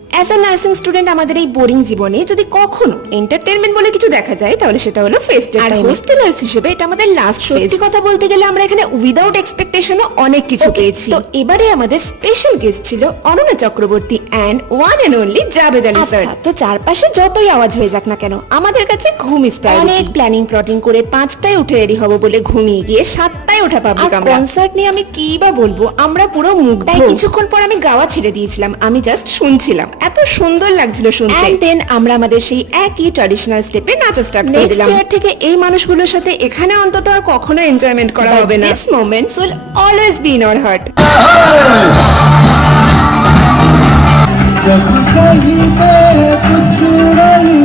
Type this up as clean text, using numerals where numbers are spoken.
As a nursing student আমাদের এই boring জীবনে যদি কখনো এন্টারটেইনমেন্ট বলে কিছু দেখা যায় তাহলে সেটা হলো ফেস্ট। আর হোস্টেলার্স হিসেবে এটা আমাদের লাস্ট। সত্যি কথা বলতে গেলে আমরা এখানে উইদাউট এক্সপেকটেশনও অনেক কিছু পেয়েছি। তো এবারে আমাদের স্পেশাল গেস্ট ছিল Ananya Chakraborty and one and only Javed Ali sir. তো চারপাশে যতই আওয়াজ হয়ে যাক না কেন আমাদের কাছে ঘুম ইজ প্রায়োরিটি। অনেক প্ল্যানিং প্লটিং করে 5টায় উঠে রেডি হব বলে ঘুমিয়ে গিয়ে 7টায় ওঠা পাবলিক। আমরা কনসার্ট নিয়ে আমি কি বা বলবো, আমরা পুরো মুগ্ধ। তাই কিছুক্ষণ পর আমি গাওয়া ছেড়ে দিয়েছিলাম, আমি জাস্ট শুনছিলাম, এত সুন্দর লাগছিল শুনতে। এন্ড দেন আমরা আমাদের সেই একই ট্র্যাডিশনাল স্টেপে নাচা স্টার্ট করে দিলাম। নেক্সট ইয়ার থেকে এই মানুষগুলোর সাথে এখানে অন্তত আর কখনো এনজয়মেন্ট করা হবে না। This moments will always be in our heart. जब कहीं पे कुछ नहीं